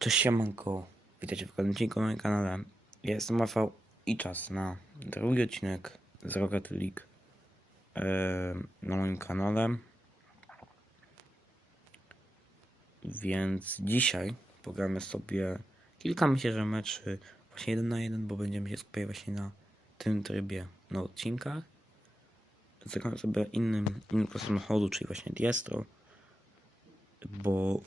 Cześć siemanko, witajcie w kolejnym odcinku na moim kanale. Ja jestem Rafał i czas na drugi odcinek z Rocket League e, na moim kanale. Więc dzisiaj pogramy sobie kilka myślę, że meczy właśnie jeden na jeden, bo będziemy się skupiać właśnie na tym trybie na odcinkach. Zagramy sobie innym, innym samochodu, czyli właśnie Diestro, bo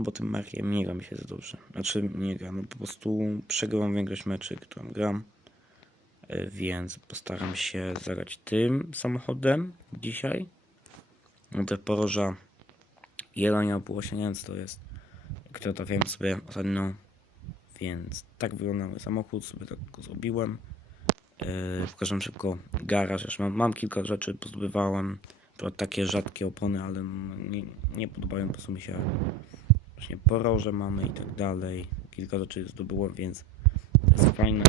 no bo tym markiem nie gra mi się za dobrze. Znaczy nie gram, no po prostu przegrałam większość meczy, którą gram. E, Więc postaram się zagrać tym samochodem dzisiaj. No te poroża 1,5 osiągnięć to jest, które trafiłem sobie ostatnio. Więc tak wygląda mój samochód, sobie tak go zrobiłem. Yy, pokażę szybko garaż, już mam, mam kilka rzeczy, pozbywałem. Takie rzadkie opony, ale no, nie, nie podobają po prostu mi się właśnie poroże mamy i tak dalej. Kilka rzeczy zdobyłem, więc to jest fajne.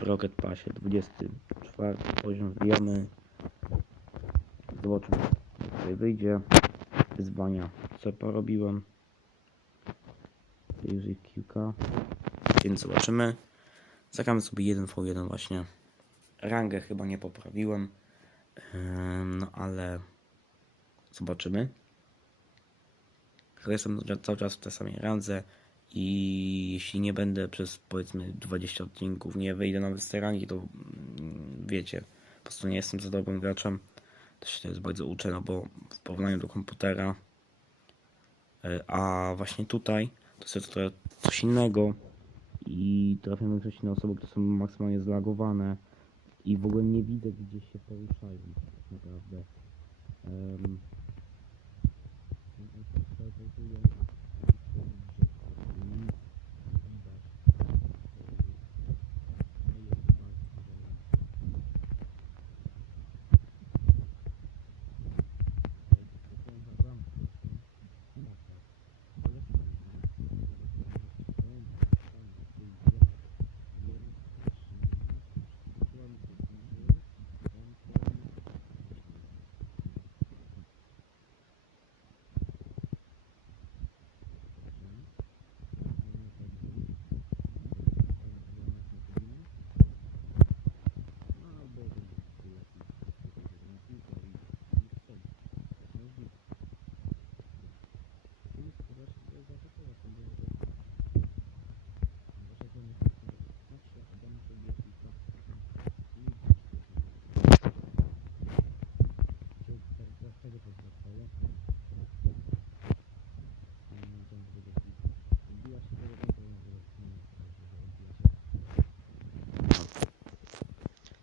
W Rocket Passie 24 poziom wbijamy. Zobaczymy, jak tutaj wyjdzie. Wyzwania, co porobiłem. Już ich kilka. Więc zobaczymy. Zagramy sobie 1v1 właśnie. Rangę chyba nie poprawiłem. No ale zobaczymy. Chyba jestem cały czas w tej samej randze i jeśli nie będę przez powiedzmy 20 odcinków, nie wejdę nawet z tej rangi, to mm, wiecie, po prostu nie jestem za dobrym graczem. To się to jest bardzo uczę, no bo w porównaniu do komputera, y, a właśnie tutaj to jest coś innego i trafiam większość na osoby, które są maksymalnie zlagowane i w ogóle nie widzę, gdzie się poruszają tak naprawdę. Em,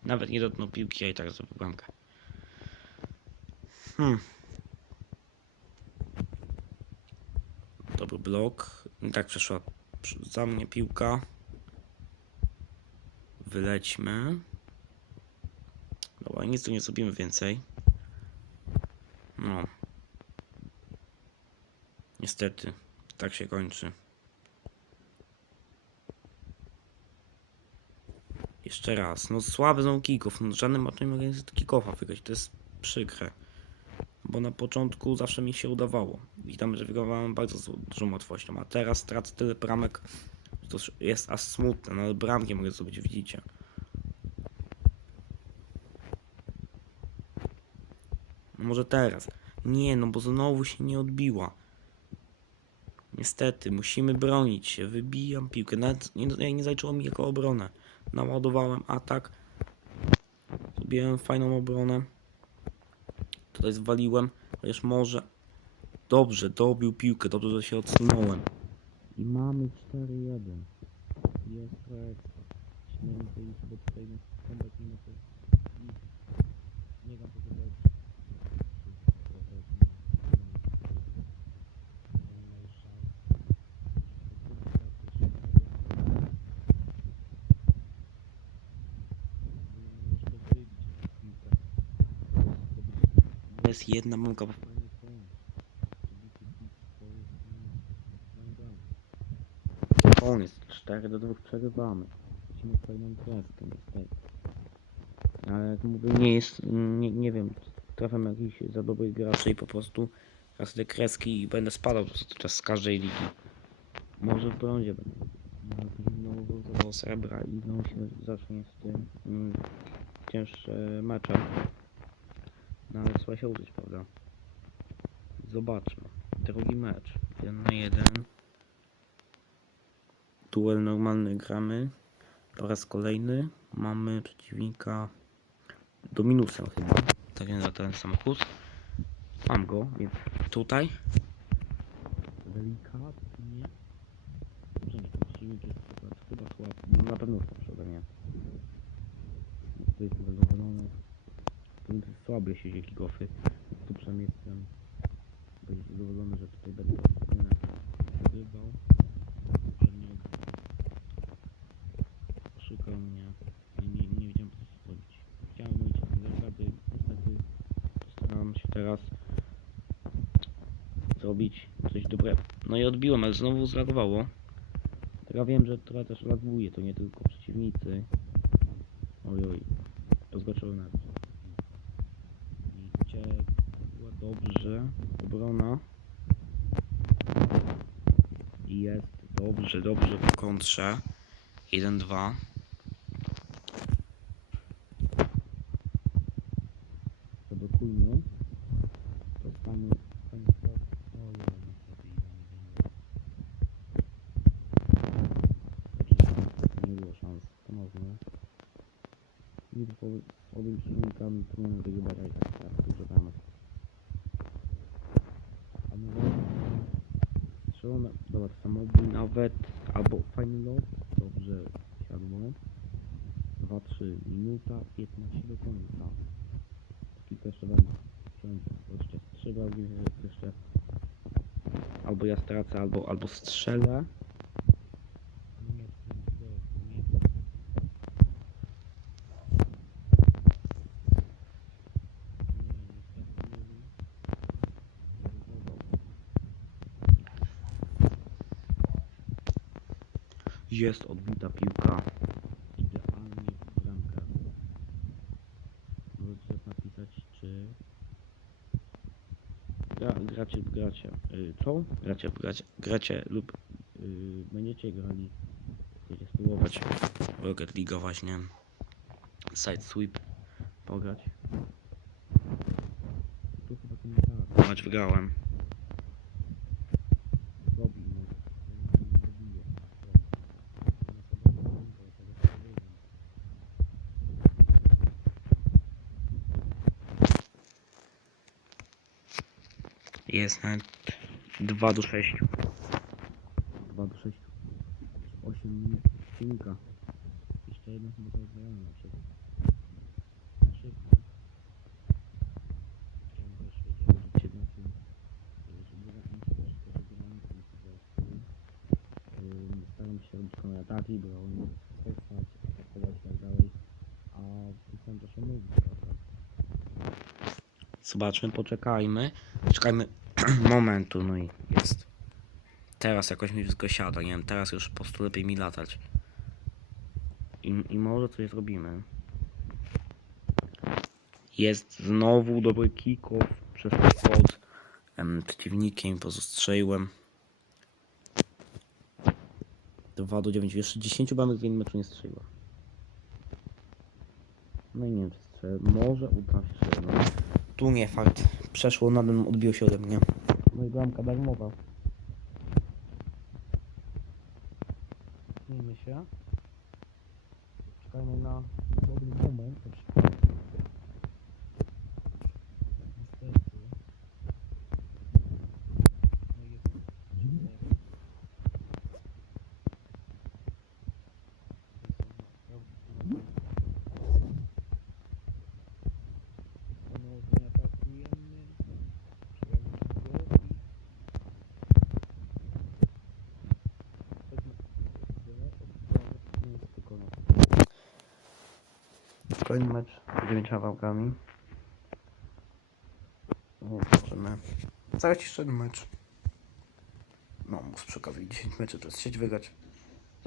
Nawet nie dotknął piłki, a i tak zdobył bramkę. Hmm. Dobry blok. I tak przeszła za mnie piłka. Wylećmy. Dobra, nic tu nie zrobimy więcej. No. Niestety, tak się kończy. Jeszcze raz. No słaby znowu kickoff. No, żadnym meczu nie mogę kickofa wygrać. To jest przykre. Bo na początku zawsze mi się udawało. Witam, że wygrywałem bardzo z dużą łatwością. A teraz tracę tyle bramek, że to jest aż smutne. No ale bramki mogę zrobić, widzicie. No może teraz. Nie, no bo znowu się nie odbiła. Niestety, musimy bronić się. Wybijam piłkę. Nawet nie, nie, nie mi jako obronę. Naładowałem atak. Zrobiłem fajną obronę. Tutaj zwaliłem. Chociaż może. Dobrze, dobił piłkę. Dobrze, że się odsunąłem. I mamy 4-1. Jest ekstra. Śmiem powiedzieć, bo tutaj nie to. Nie gram tego jedna mąka. Koniec. 4 do 2 przerywamy. Musimy fajną kreskę niestety. Ale jak mówię, nie jest, nie, nie wiem, trafiam jakiś za dobrych graczy i po prostu raz te kreski i będę spadał po prostu teraz z każdej ligi. Może w brązie będę. Znowu wrócę srebra i znowu się zacznie z tym mm, cięższe mecze. No trzeba się uczyć, prawda? Zobaczmy. Drugi mecz. Jeden na jeden. Duel normalny gramy. Po raz kolejny mamy przeciwnika Dominusem chyba. Tak nazywa ten samochód. Mam go, więc tutaj. Delikatnie. Nie, ten przeciwnik jest chyba, chyba słaby. Na pewno słabszy ode mnie. Tu jest zadowolony. Jest słaby się gofy. Tu przynajmniej jestem. Zadowolony, że tutaj będę wygrywał. Ale nie. Oszukał mnie. Nie, nie, wiedziałem co zrobić. Chciałem mówić zasady, niestety postaram się teraz zrobić coś dobrego. No i odbiłem, ale znowu zlagowało. Teraz wiem, że trochę też laguje, to nie tylko przeciwnicy. Oj, oj, rozgoczyłem nawet. Idzie, była dobrze, obrona. I Jest dobrze, dobrze po kontrze. 1-2. Zablokujmy. To idealnie. Nie było szans. Ponownie. Nie po słabym przeciwnikami trudno wygrywać, ale i tak teraz dużo damek. A może... Strzelone... Dobra, samobój nawet, albo fajny lot. Dobrze siadło. 2-3 minuta 15 do końca. Kilka jeszcze będę. Jeszcze trzeba jeszcze albo ja stracę, albo, albo strzelę. Nie, nie, nie. Jest odbita piłka idealnie w bramkę. Możecie napisać, czy gra, gracie lub gracie. Y, co? Gracie lub gracie, gracie lub y, będziecie grali. Chcecie spróbować Rocket League właśnie. Side sweep pograć. Tu chyba to nie tak. Mecz wygrałem. Robi, no. Nie robiłem. Jest nawet 2 do 6. 2 do 6. 8 minut odcinka. Jeszcze jedno chyba to odgrałem na przykład. Na szybko. Staram się robić komentarze, bo oni stać, atakować i tak dalej. A pisałem też o mówić, prawda? Zobaczmy, poczekajmy. Czekajmy momentu, no i jest. Teraz jakoś mi wszystko siada, nie wiem, teraz już po prostu lepiej mi latać. I, i może coś zrobimy. Jest znowu dobry kick-off przez pod em, przeciwnikiem, pozostrzeliłem. 2 do 9, jeszcze 10 bramek w jednym meczu nie strzeliła. No i nie wiem, czy strzelę. Może uda się strzelić. Tu nie fakt. Przeszło, nadal odbiło się ode mnie. No i bramka darmowa. Kolejny mecz z dziewięcioma wałkami. No zobaczymy. Cały jeszcze mecz. No, muszę przy 10 meczów przez sieć wygrać.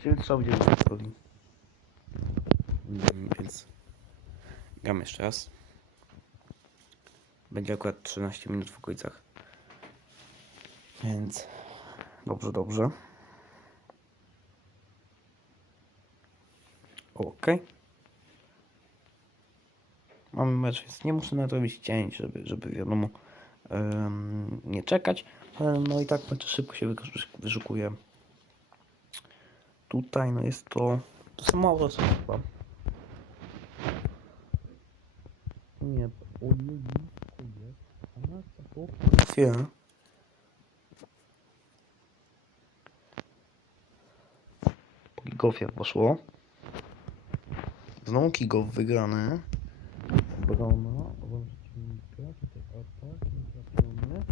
Czyli trzeba będzie wygrać mm, Więc gram jeszcze raz. Będzie akurat 13 minut w okolicach. Więc dobrze, dobrze. Okej. Okay. Mamy mecz, więc nie muszę nawet robić cięć, żeby, żeby wiadomo nie czekać, ale no i tak mecz szybko się wysz- wyszukuje. Tutaj no jest to, to co chyba. Nie, o nie? Chwilę. Po kickoffie poszło. Znowu kickoff wygrany. Obok przeciwnika, tutaj atak, nietrafiony.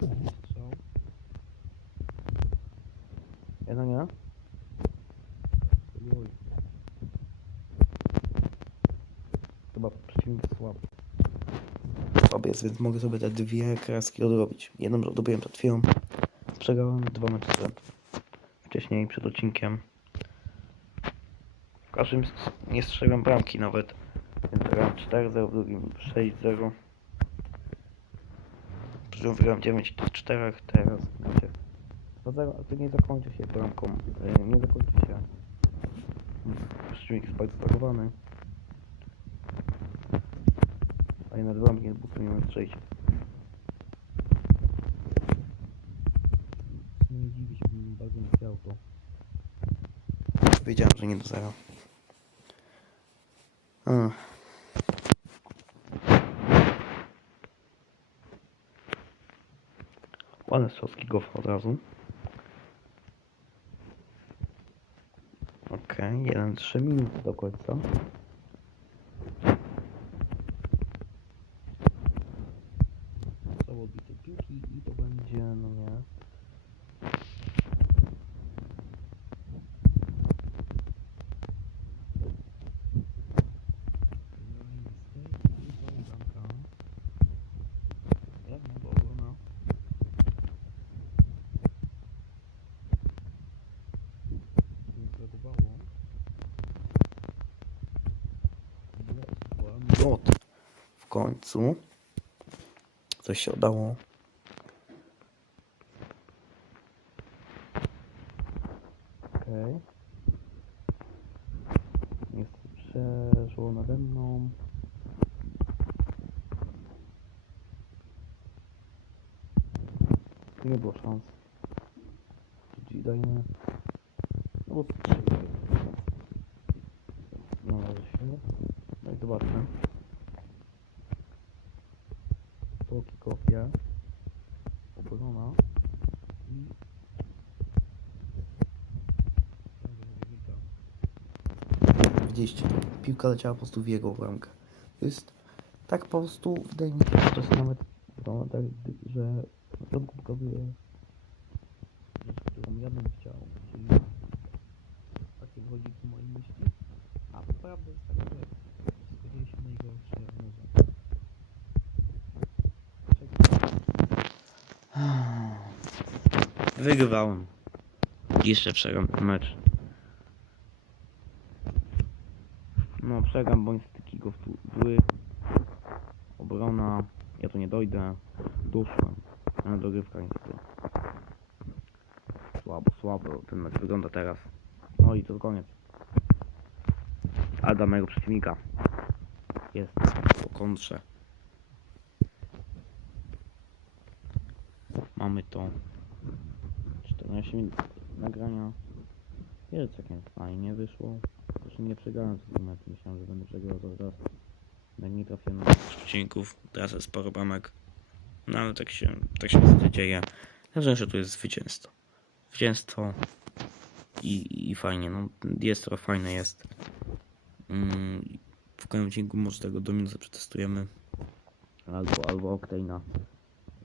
Wybicie. Jeden nie? Chyba przeciwnik słaby. Słaby jest, więc mogę sobie te dwie kreski odrobić. Jedną odrobiłem przed chwilą. Przegrałem dwa mecze. Wcześniej przed odcinkiem. Z- nie strzeliłem bramki nawet. Więc wygrałem 4-0, w drugim 6-0. Przy wygrałem 9 do 4, teraz będzie 2-0, a to nie zakończy się bramką. e, Nie zakończy się. Przeciwnik jest bardzo zbagowany. A jednak bramki nie bustu nie umiem strzelić. Nie dziwię się, bym bardzo nie chciał to. Wiedziałem, że nie do zera. Ech. Ładny strzałski gof od razu. Okej, okay, 1-3 minuty do końca. Są odbite piłki i to będzie, no nie. W końcu coś się udało. Okej. Niestety przeszło nade mną. Nie było szans. GG dajmy. No bo. Należy się. No i zobaczmy. Po kickoffie. Obrona. I... Widzieliście, piłka leciała po prostu w jego bramkę. To jest tak po prostu, wydaje mi się, że czasem nawet wygląda tak, że na początku pokazuje rzecz, którą ja bym chciał, czyli takie wchodzi ku mojej myśli, a prawda jest taka, że wszystko dzieje się najgorsze może. Wygrywałem. Jeszcze przegram ten mecz. No przegram, niestety kików tu zły. Obrona. Ja tu nie dojdę. Doszłem. Ale dogrywka niestety. Słabo, słabo ten mecz wygląda teraz. No i to koniec. Ada mojego przeciwnika. Jest po kontrze. Mamy to. 14 minut nagrania. Jest całkiem fajnie wyszło. Zresztą nie przegrałem z tym meczu. Myślałem, że będę przegrał cały czas. Jak nie trafiłem na przeciwników. Teraz jest sporo bramek. No ale tak się, tak się niestety dzieje. Najważniejsze tu jest zwycięstwo. Zwycięstwo i, i fajnie. No, jest to fajne jest. Mm, w kolejnym odcinku może tego Dominusa przetestujemy. Albo, albo Octane'a.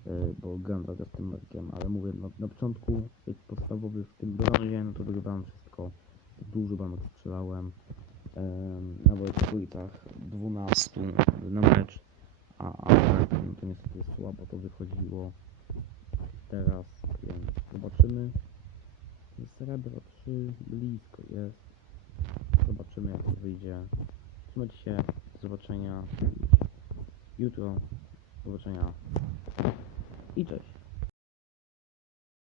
Y, Bo gram trochę z tym Markiem, ale mówię, no, na początku tych podstawowych w tym brązie, no to wygrywałem wszystko. Dużo bramek strzelałem. Em, na Wojtkowicach 12 na mecz. A, a no to niestety słabo to wychodziło. Teraz, więc zobaczymy. Srebro 3 blisko jest. Zobaczymy jak to wyjdzie. Trzymajcie się. Do zobaczenia jutro. Do zobaczenia. I cześć.